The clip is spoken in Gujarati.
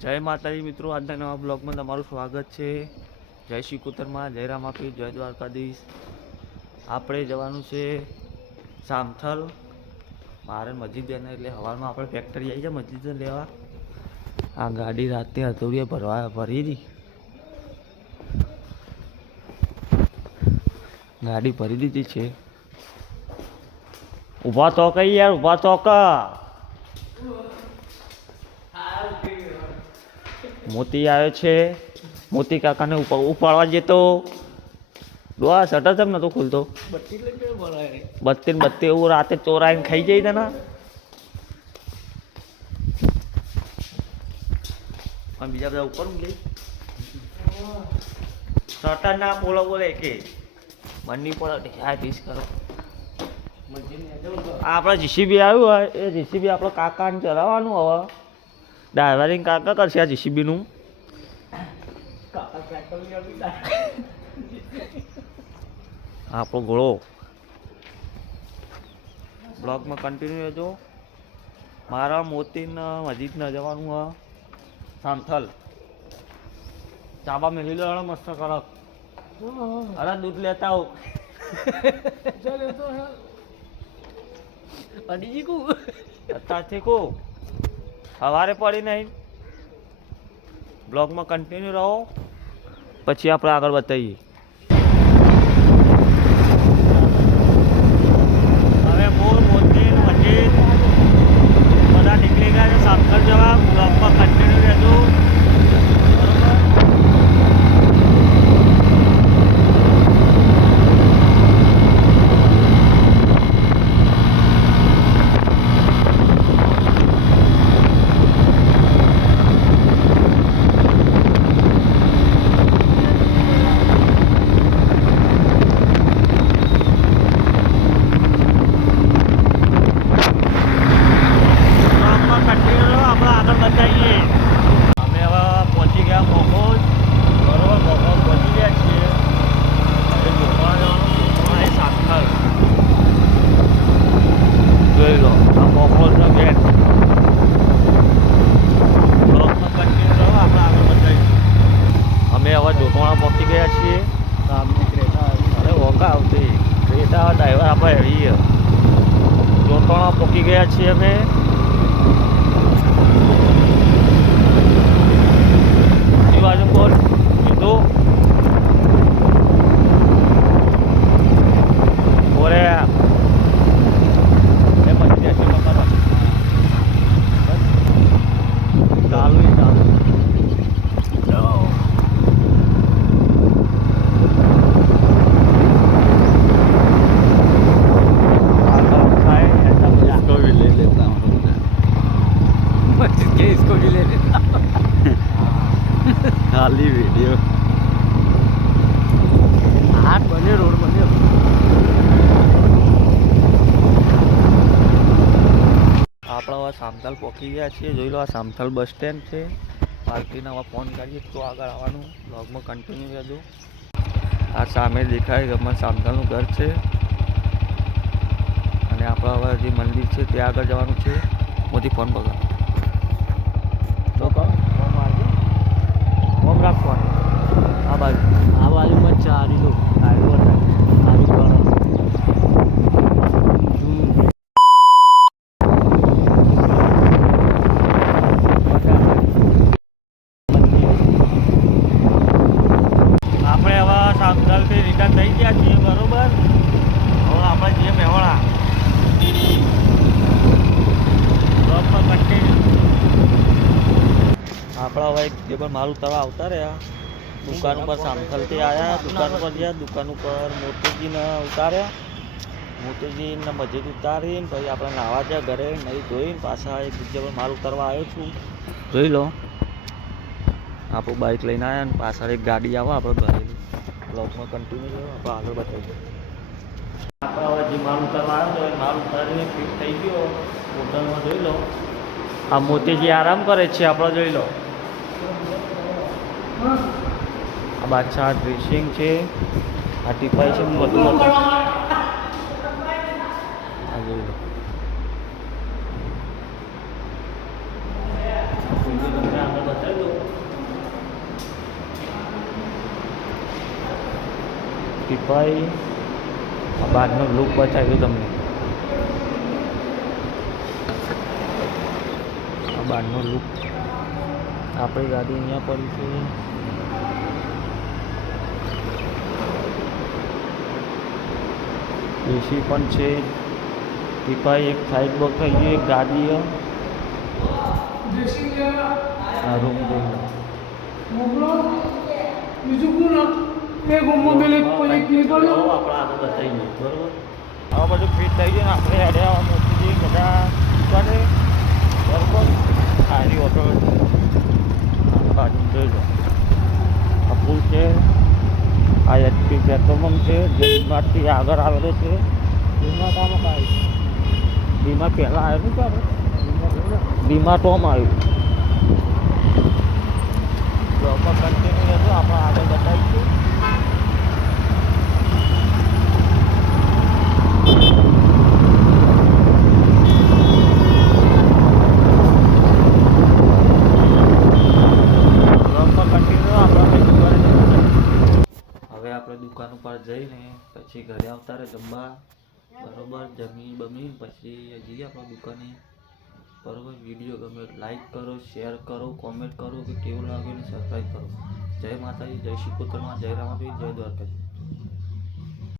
જય માતાજી મિત્રો, આજના નવા બ્લોગમાં તમારું સ્વાગત છે. જય શ્રી કુતરમાં, જય રામાપીર, જય દ્વારકાધીશ. આપણે જવાનું છે સામથલ. મારે મસ્જિદ એને એટલે હવારમાં આપણે ફેક્ટરી આવી જાય મસ્જિદ લેવા. આ ગાડી રાતે હથોડીએ ભરવા ભરી હતી. ગાડી ભરી દીધી છે. ઊભા તો કઈ યાર, ઊભા તો કા. મોતી આવ્યો છે. મોતી કાકાને ઉપા ઉપાડવા જતો દોઆ શટર કેમ નતો ખુલતો. બત્તી ને બત્તી એવું રાતે ચોરાઈને ખાઈ જાય તને. પણ બીજા બધા ઉપર મૂકી શટર ના બોલો બોલે કે. બંની પડે આ ટીસ કરો. આપણે જીસીબી આવ્યું હોય એ જીસીબી આપણે કાકાને ચલાવવાનું હવે. ડ્રાઈવરિંગ કાકા કરશે આ જીસીબીનું આપણો ઘોડો બ્લોગમાં કન્ટિન્યુ રહેજો મારા મોતીને મસ્જિદના જવાનું હ સામથલ ચાબા મેલી લો મસ્ત કડક અરે દૂધ લેતા હો અડીજી કુ અત્યારથી કહું સવારે પડી નહીં. બ્લોગમાં કન્ટિન્યુ રહો. પછી આપણે આગળ બતાવીએ હવે મૂળ મોતી મસ્જિદ બધા નીકળી ગયા છે સામકર જવા બ્લોગમાં કન્ટિન્યુ રહેજો બરોબર બ્લોગમાં કન્ટિન્યુ રહો આપણે આગળ બતાવીએ અમે હવે પહોંચી ગયા મોગોજ બરોબર મોગોજ પહોંચી ગયા છીએ હવે જોવા જવાનું જોવા એ સાંથલ જોઈ લો આ મોગોજનો ગેટ બ્લોગમાં કન્ટિન્યુ રહો આપણે આગળ બતાવીએ અમે હવે જોટવાણા પહોંચી ગયા છીએ સામની ક્રેટા અરે ઓકા આવતી ક્રેટા ડ્રાઈવર આપણે હેવી જોટવાણા પહોંચી ગયા સામથલ પહોંચી ગયા છીએ. જોઈ લો આ સામથલ બસ સ્ટેન્ડ છે. પાર્ટીને હવે ફોન કરીએ તો આગળ આવવાનું. બ્લોગમાં કન્ટિન્યુ રહેજો. આ સામે દેખાય ગમે સામથલનું ઘર છે. અને આપણા હવે જે મંદિર છે ત્યાં આગળ જવાનું છે. મોદી ફોન બગાડ ફોન રાખ ફોન. આ બાજુ. આ બાજુમાં ચારી લો આયુ આરી પર આપણે હવે સામતલથી રિટર્ન થઈ ગયા છીએ બરોબર હવે આપણે જઈએ મેવાડા બ્લોકમાં કન્ટિન્યુ આપણે હવે એક જે પણ મારું તળાવ આવતા રહ્યા. દુકાન ઉપર સામખલથી આવ્યા દુકાન ઉપર ગયા, દુકાન ઉપર મોતીજીને ઉતાર્યા. મોતીજીને મસ્જિદ ઉતારીને પછી આપણે નાવા ગયા ઘરે નહીં ધોઈને પાછા એક જગ્યા પર માલ ઉતારવા આવ્યો છું. જોઈ લો. આપણું બાઇક લઈને આવ્યા અને પાછળ એક ગાડી આવે, આપણે ઘરે બ્લોકમાં કન્ટિન્યુ રહ્યો, આપણે આગળ બતાવીએ આપણે હવે જે માલ ઉતારવા આવ્યો હતો ઉતારીને ફિટ થઈ ગયો. હોટલમાં જોઈ લો. આ મોતીજી આરામ કરે છે, આપણે જોઈ લો. આ બાદશાહ ડ્રેસિંગ છે. આ ટીપાઈ છે બધું ટીપાઈ. આ બહારનો લુક બતાવ્યો તમને. આ બહારનો લુક આપણી ગાડી અહીંયા પડી છે. એસી પણ છે. ટીપાઈ એક સાઈડ પર થઈ ગયો એક ગાડી. આ રૂમ હવે બધું ફિટ થઈ ગયું આપણે હેડે બધા બરોબર? સારી ઓટો બાજુ જોઈ આ પુલ છે આ એચપી પેટ્રોલ પંપ છે જે આગળ આવેલો છે. બીમા કામ કાંઈ ડીમાર્ટ પહેલાં આવેલું છે આપણે? ટોમ આવ્યું બ્લોગમાં કન્ટિન્યુ રહેજો આપણે આગળ બતાવીશું બ્લોગમાં કન્ટિન્યુ આપણે દુકાને જઈએ. હવે આપણે દુકાન ઉપર જઈને પછી ઘરે આવતા જમવા બરોબર, જમી બમી પછી જઈએ આપણે દુકાને બરોબર વીડિયો ગમે લાઈક કરો શેર કરો કોમેન્ટ કરો કે કેવું લાગે અને સબસ્ક્રાઈબ કરો. જય માતાજી, જય શ્રી જય રામાપીર, જય દ્વારકાજી